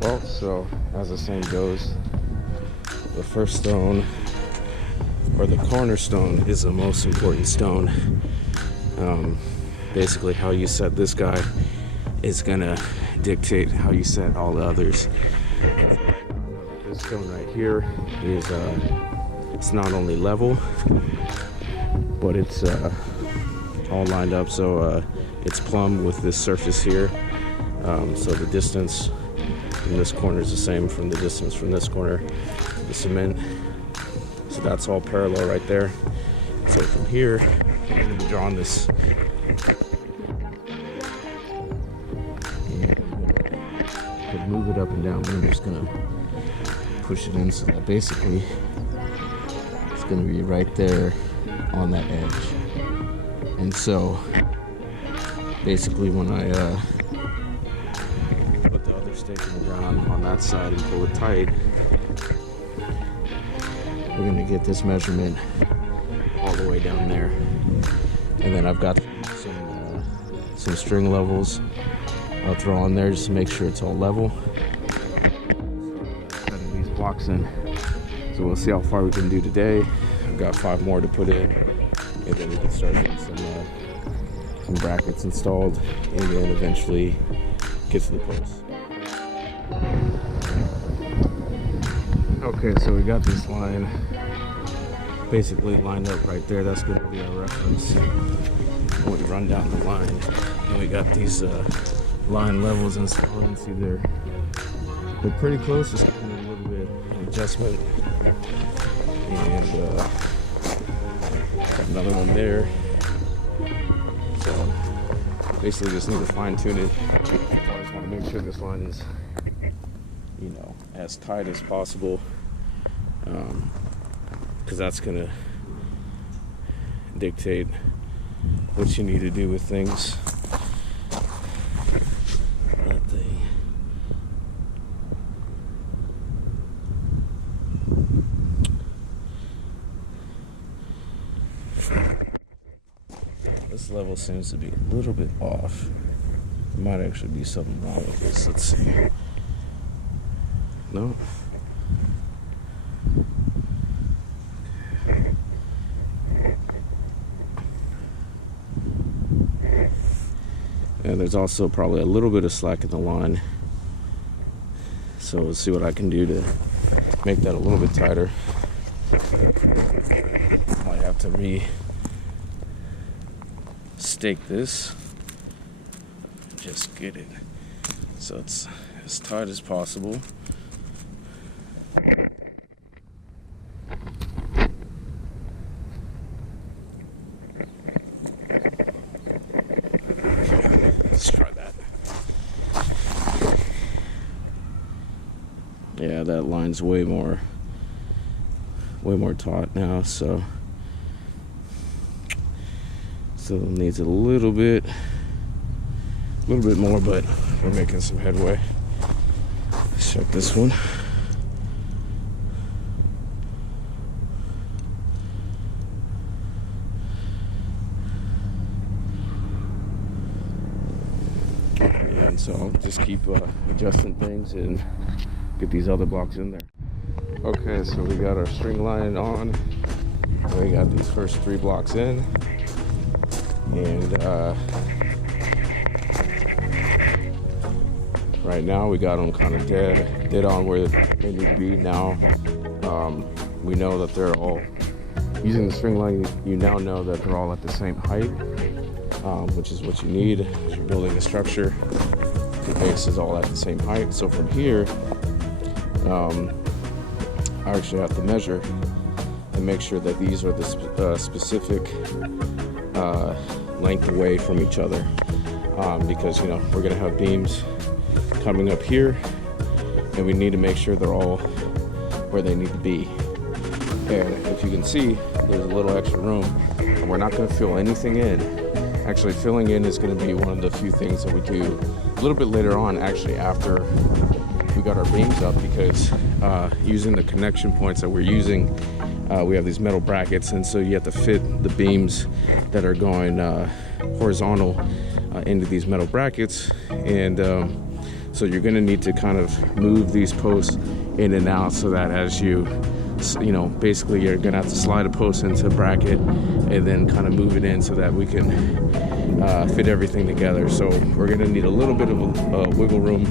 Well, so as the saying goes, the first stone, or the cornerstone, is the most important stone. Basically, how you set this guy is gonna dictate how you set all the others. This stone right here is it's not only level, but it's all lined up, so it's plumb with this surface here. So the distance from this corner is the same from the distance from this corner to the cement. So that's all parallel right there. So from here, I'm going to be drawing this. And move it up and down, but I'm just going to push it in so that basically it's going to be right there on that edge. And so basically when I put the other stake in the ground on that side and pull it tight, we're going to get this measurement all the way down there. And then I've got some string levels I'll throw on there just to make sure it's all level. Cutting these blocks in, so we'll see how far we can do today. I've got 5 more to put in, and then we can start getting some brackets installed, and then eventually get to the post. Okay, so we got this line basically lined up right there. That's going to be our reference when we run down the line. And we got these line levels installed, and see they're pretty close. Just need a little bit of adjustment, and got another one there. So basically just need to fine tune it. I just want to make sure this line is, as tight as possible, because that's going to dictate what you need to do with things. This level seems to be a little bit off. There might actually be something wrong with this. Let's see. No. And there's also probably a little bit of slack in the line. So let's see what I can do to make that a little bit tighter. Might have to stake this, just get it so it's as tight as possible. Let's try that. Yeah, that line's way more taut now, so still needs a little bit more, but we're making some headway. Let's check this one. And so I'll just keep adjusting things and get these other blocks in there. Okay, so we got our string line on. We got these first 3 blocks in. And right now we got them kind of dead on where they need to be. Now we know that they're all, using the string line, you now know that they're all at the same height, which is what you need as you're building a structure. The base is all at the same height. So from here, I actually have to measure and make sure that these are the specific length away from each other, because we're going to have beams coming up here, and we need to make sure they're all where they need to be. And if you can see, there's a little extra room, and we're not going to fill anything in. Actually, filling in is going to be one of the few things that we do a little bit later on, actually after we got our beams up, because using the connection points that we're using, we have these metal brackets, and so you have to fit the beams that are going horizontal into these metal brackets. And So you're going to need to kind of move these posts in and out, so that as you basically you're going to have to slide a post into a bracket and then kind of move it in so that we can fit everything together. So we're going to need a little bit of a wiggle room.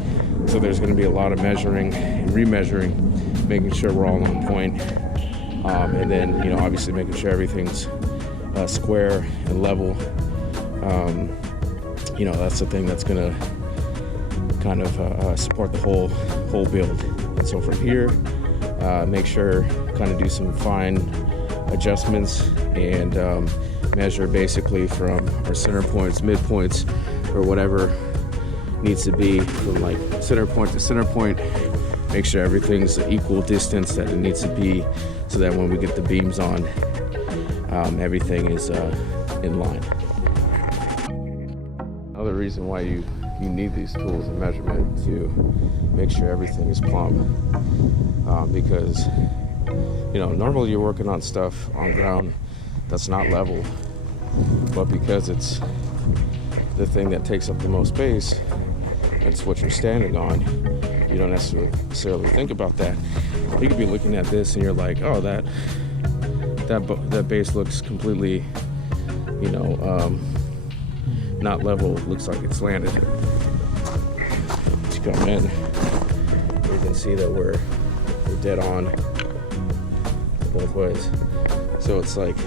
So there's going to be a lot of measuring and remeasuring, making sure we're all on point. And then, obviously making sure everything's square and level. That's the thing that's going to kind of support the whole build. And so from here, make sure kind of do some fine adjustments and measure basically from our center points, midpoints, or whatever needs to be from like center point to center point. Make sure everything's the equal distance that it needs to be, so that when we get the beams on, everything is in line. Another reason why you need these tools and measurement to make sure everything is plumb, because normally you're working on stuff on ground that's not level, but because it's the thing that takes up the most space, it's what you're standing on, you don't necessarily think about that. You could be looking at this and you're like, oh, that base looks completely not level, looks like it's landed. You come in, you can see that we're dead on both ways. So it's like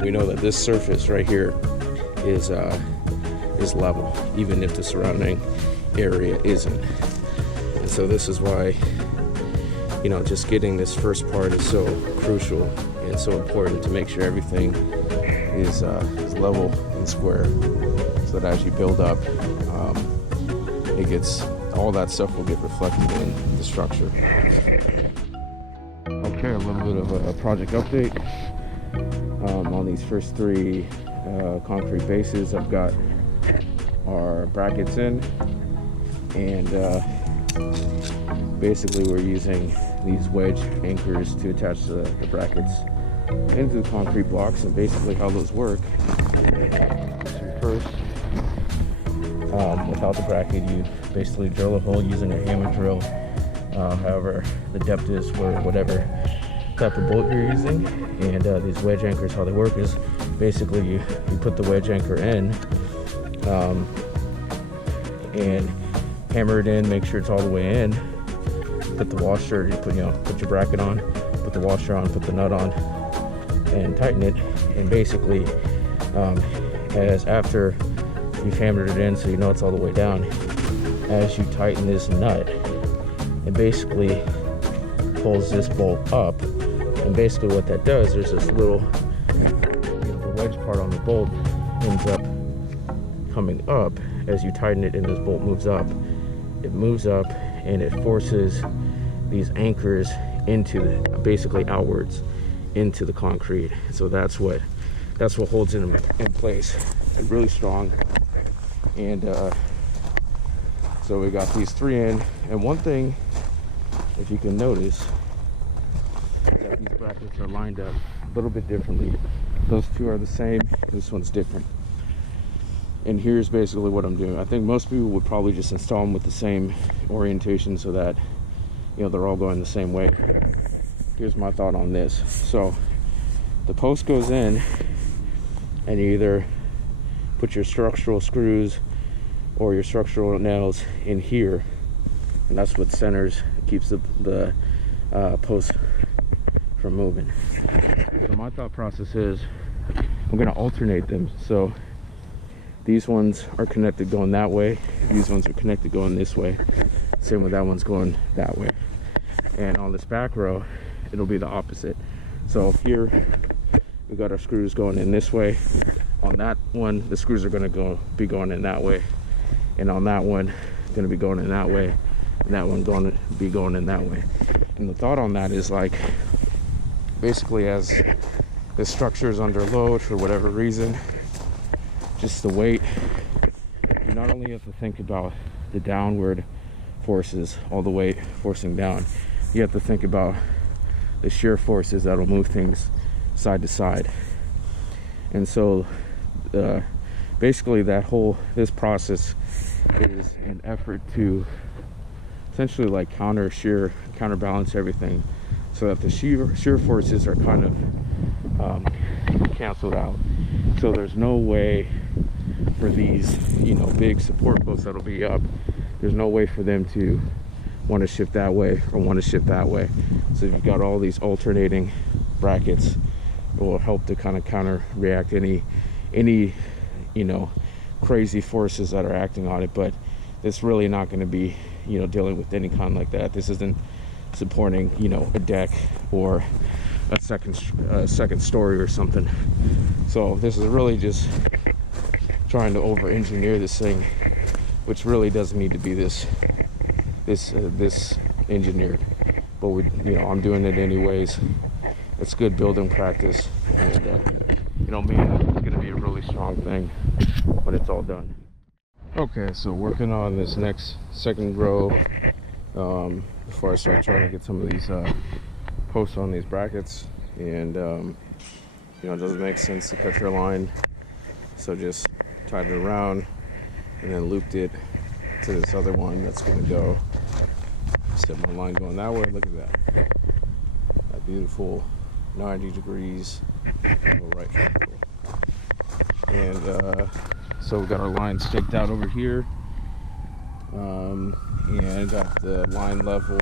we know that this surface right here is level, even if the surrounding area isn't. And so this is why just getting this first part is so crucial and so important, to make sure everything is level and square, so that as you build up, all that stuff will get reflected in the structure. Okay, a little bit of a project update. On these first three concrete bases, I've got our brackets in, and basically we're using these wedge anchors to attach the brackets into the concrete blocks. And basically how those work, first, without the bracket, you basically drill a hole using a hammer drill, however the depth is for whatever type of bolt you're using. And these wedge anchors, how they work is basically you put the wedge anchor in, and hammer it in, make sure it's all the way in, put the washer, you put your bracket on, put the washer on, put the nut on, and tighten it. And basically as after you've hammered it in, so you know it's all the way down, as you tighten this nut, it basically pulls this bolt up. And basically what that does, there's this little the wedge part on the bolt ends up coming up. As you tighten it and this bolt moves up, it moves up and it forces these anchors into basically outwards into the concrete. So that's what holds it in place. It's really strong. And so we got these three in. And one thing, if you can notice, that these brackets are lined up a little bit differently. Those two are the same, this one's different. And here's basically what I'm doing. I think most people would probably just install them with the same orientation, so that they're all going the same way. Here's my thought on this. So the post goes in, and you either put your structural screws or your structural nails in here, and that's what centers, keeps the post from moving. So my thought process is I'm going to alternate them. So these ones are connected going that way, these ones are connected going this way, same with that one's going that way. And on this back row, it'll be the opposite. So here we got our screws going in this way. On that one, the screws are going to be going in that way, and on that one, going to be going in that way, and that one going to be going in that way. And the thought on that is, like, basically as the structure is under load for whatever reason, just the weight, you not only have to think about the downward forces, all the weight forcing down, you have to think about the shear forces that'll move things side to side. And so basically this process is an effort to essentially like counterbalance everything, so that the shear forces are kind of canceled out. So there's no way for these, big support posts that'll be up, there's no way for them to want to shift that way or want to shift that way. So you've got all these alternating brackets that will help to kind of counter react any crazy forces that are acting on it. But it's really not going to be dealing with any kind like that. This isn't supporting a deck or a second story or something. So this is really just trying to over engineer this thing, which really doesn't need to be this engineered, but I'm doing it anyways. It's good building practice, and man, it's gonna be a really strong thing when it's all done. Okay, so working on this next second row before I start trying to get some of these posts on these brackets, and it doesn't make sense to cut your line, so just tied it around and then looped it to this other one that's going to go. Set my line going that way. Look at that beautiful 90 degrees right circle. And so we've got our line staked out over here, and got the line level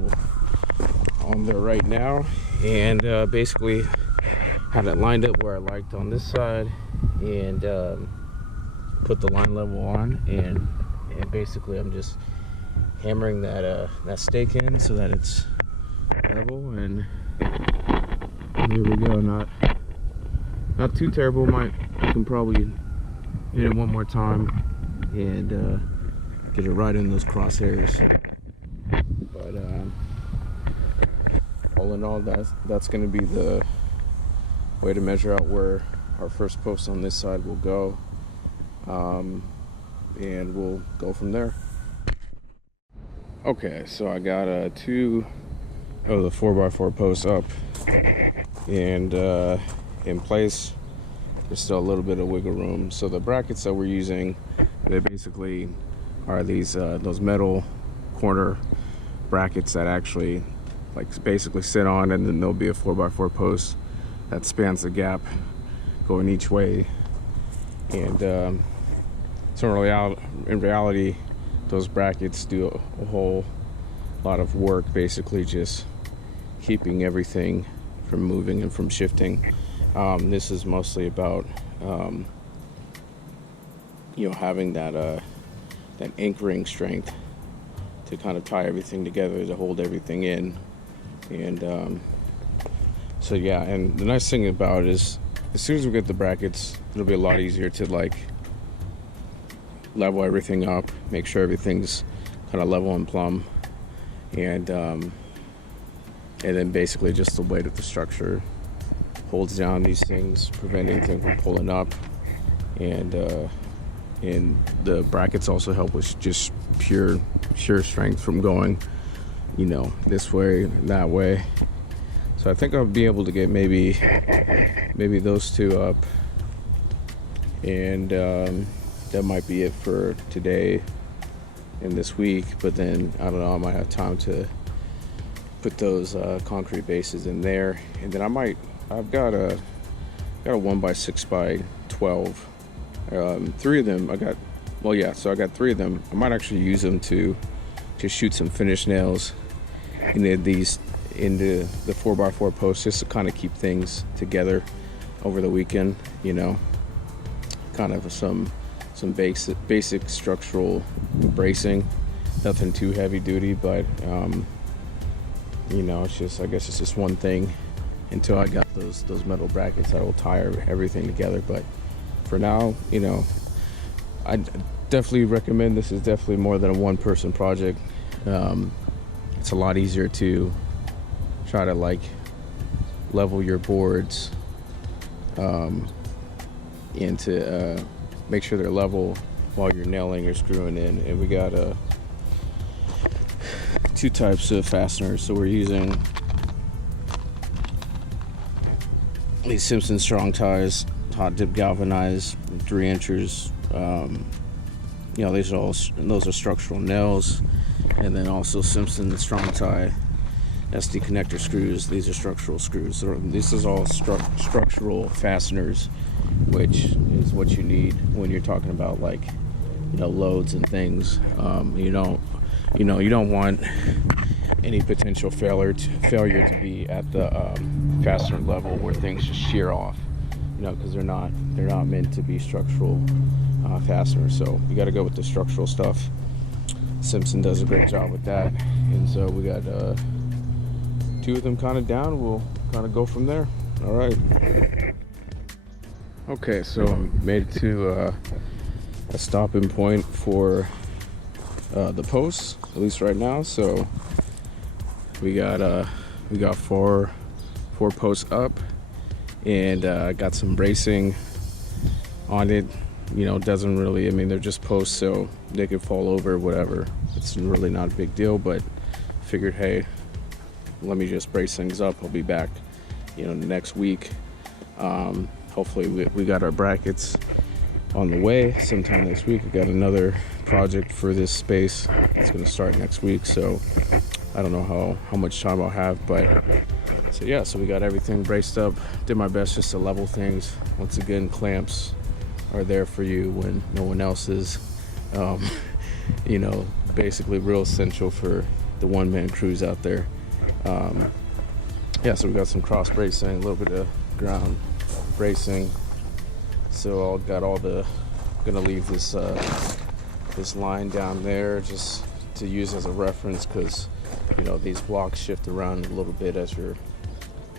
on there right now, and basically had it lined up where I liked on this side, and put the line level on, and basically I'm just hammering that stake in so that it's level, and here we go. Not too terrible. I can probably hit it one more time and get it right in those crosshairs. But all in all, that's going to be the way to measure out where our first post on this side will go, and we'll go from there. Okay, so I got two of the 4x4 posts up and in place. There's still a little bit of wiggle room. So the brackets that we're using, they basically are those metal corner brackets that actually basically sit on, and then there'll be a 4x4 post that spans the gap going each way. And so in reality, those brackets do a whole lot of work, basically just keeping everything from moving and from shifting. This is mostly about having that anchoring strength to kind of tie everything together, to hold everything in. And so yeah, and the nice thing about it is, as soon as we get the brackets, it'll be a lot easier to level everything up, make sure everything's kind of level and plumb, and then basically just the weight of the structure holds down these things, preventing anything from pulling up, and the brackets also help with just pure strength from going this way, that way. So I think I'll be able to get maybe those two up, and that might be it for today and this week. But then I don't know, I might have time to put those concrete bases in there, and then I've got a 1x6x12. Three of them I got. So I got three of them. I might actually use them to just shoot some finished nails into the 4x4 posts, just to kind of keep things together over the weekend. Kind of some basic structural bracing. Nothing too heavy duty, but I guess it's just one thing until I got those metal brackets that will tie everything together. But for now, I definitely recommend this. Is definitely more than a one-person project. It's a lot easier to try to level your boards and to make sure they're level while you're nailing or screwing in. And we got two types of fasteners. So we're using these Simpson strong ties, hot dip galvanized, 3 inches. Those are structural nails, and then also Simpson strong tie SD connector screws. These are structural screws. This is all structural fasteners, which is what you need when you're talking about, like, loads and things. You don't want any potential failure to be at the fastener level where things just shear off, because they're not meant to be structural fasteners. So you got to go with the structural stuff. Simpson does a great job with that, and so we got 2 of them kind of down. We'll kind of go from there. All right. Okay, so I made it to a stopping point for the posts, at least right now. So we got 4 posts up, and got some bracing on it. Doesn't really, they're just posts, so they could fall over, whatever. It's really not a big deal, but figured, hey, let me just brace things up. I'll be back, next week. Hopefully we got our brackets on the way sometime next week. We got another project for this space. It's going to start next week, so I don't know how much time I'll have, but so we got everything braced up. Did my best just to level things. Once again, clamps are there for you when no one else is. Basically real essential for the one-man crews out there. So we got some cross bracing, a little bit of ground bracing. So I got gonna leave this line down there just to use as a reference, because these blocks shift around a little bit as you're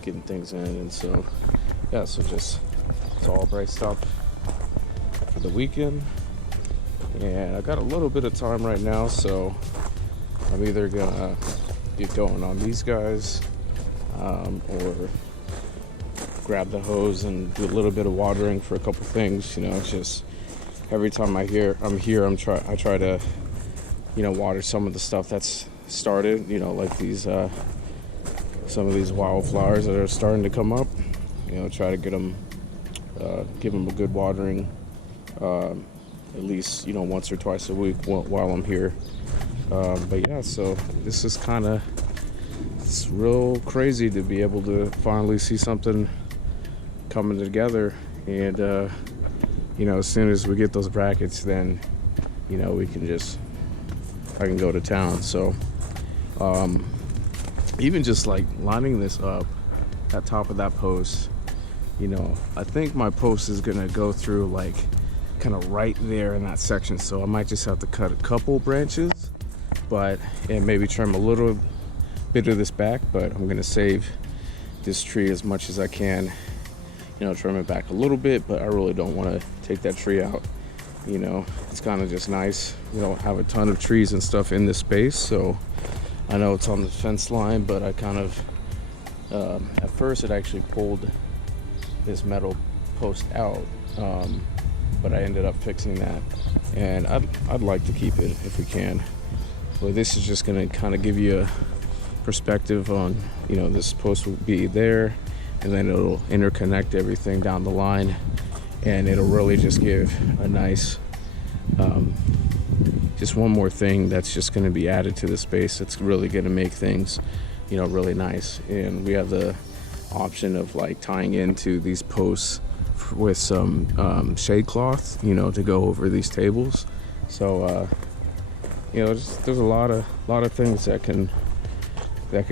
getting things in, and so it's all braced up for the weekend. And I got a little bit of time right now, so I'm either gonna get going on these guys or grab the hose and do a little bit of watering for a couple things. It's just every time I'm here, I try to water some of the stuff that's started, like these some of these wildflowers that are starting to come up. Try to get them, give them a good watering, at least once or twice a week while I'm here. So this is it's real crazy to be able to finally see something coming together, and as soon as we get those brackets, then I can go to town. So even just like lining this up at top of that post, I think my post is gonna go through like kind of right there in that section, so I might just have to cut a couple branches, and maybe trim a little bit of this back, but I'm gonna save this tree as much as I can, trim it back a little bit, but I really don't want to take that tree out. It's kind of just nice. We don't have a ton of trees and stuff in this space, so I know it's on the fence line, but I kind of at first it actually pulled this metal post out, but I ended up fixing that, and I'd like to keep it if we can. Well, this is just going to kind of give you a perspective on, this post will be there, and then it'll interconnect everything down the line, and it'll really just give a nice, just one more thing that's just going to be added to the space. It's really going to make things, really nice. And we have the option of like tying into these posts with some shade cloth, to go over these tables. So there's a lot of things that could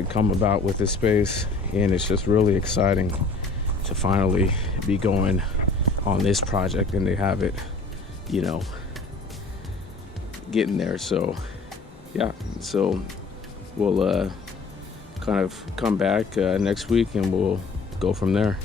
come about with this space, and it's just really exciting to finally be going on this project and they have it, getting there. So we'll kind of come back next week and we'll go from there.